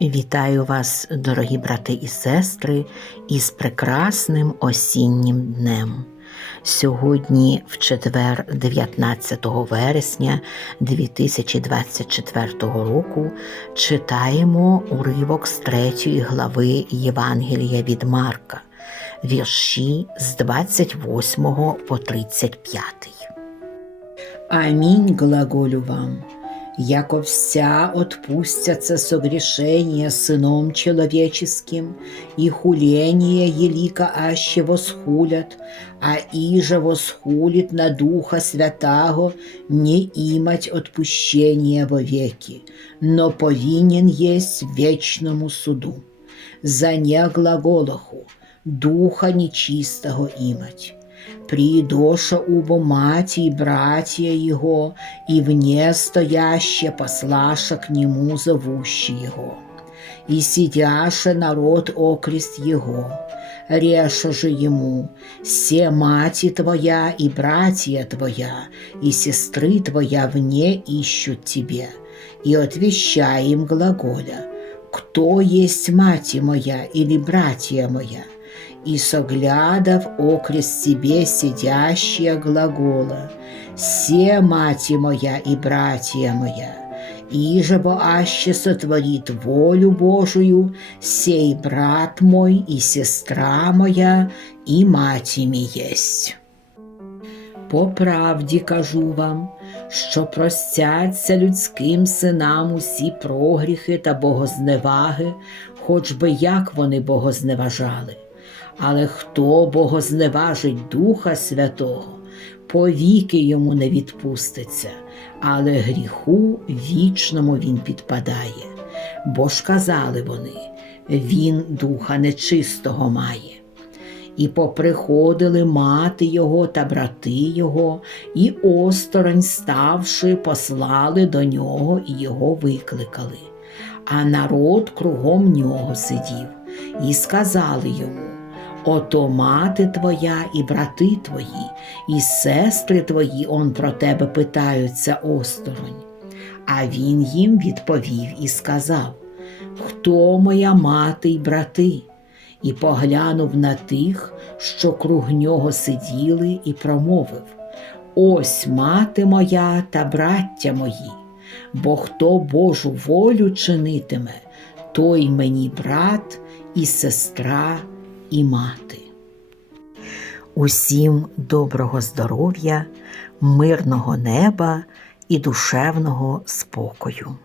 Вітаю вас, дорогі брати і сестри, із прекрасним осіннім днем. Сьогодні, в четвер, 19 вересня 2024 року, читаємо уривок з третьої глави Євангелія від Марка, вірші з 28 по 35. Аминь глаголю вам, яко вся отпустятся согрешения сыном человеческим, и хуление елика аще восхулят, а иже восхулит на Духа Святаго не имать отпущения вовеки, но повинен есть вечному суду. За не Духа нечистого имать. Придоша убо мати и братья его, и вне стояще послаша к нему зовущий его. И сидяше народ окрест его, реша же ему, все мати твоя и братья твоя, и сестры твоя вне ищут тебе, и отвещай им глаголя, кто есть мати моя или братья моя, и соглядав окрест себе сидящие глагола, «Се, мати моя и братья моя, иже бо аще сотворит волю Божию, сей брат мой и сестра моя, и мати ми єсть». По правді кажу вам, що простяться людським синам усі прогріхи та богозневаги, хоч би як вони богозневажали. Але хто богозневажить Духа Святого, повіки йому не відпуститься, але гріху вічному він підпадає. Бо ж казали вони, він духа нечистого має. І поприходили мати його та брати його, і осторонь ставши, послали до нього і його викликали. А народ кругом нього сидів, і сказали йому Ото мати твоя і брати твої, і сестри твої он про тебе питаються осторонь. А він їм відповів і сказав Хто моя мати й брати? І поглянув на тих, що круг нього сиділи, і промовив Ось мати моя та браття мої, бо хто Божу волю чинитиме, той мені брат і сестра і мати. Усім доброго здоров'я, мирного неба і душевного спокою.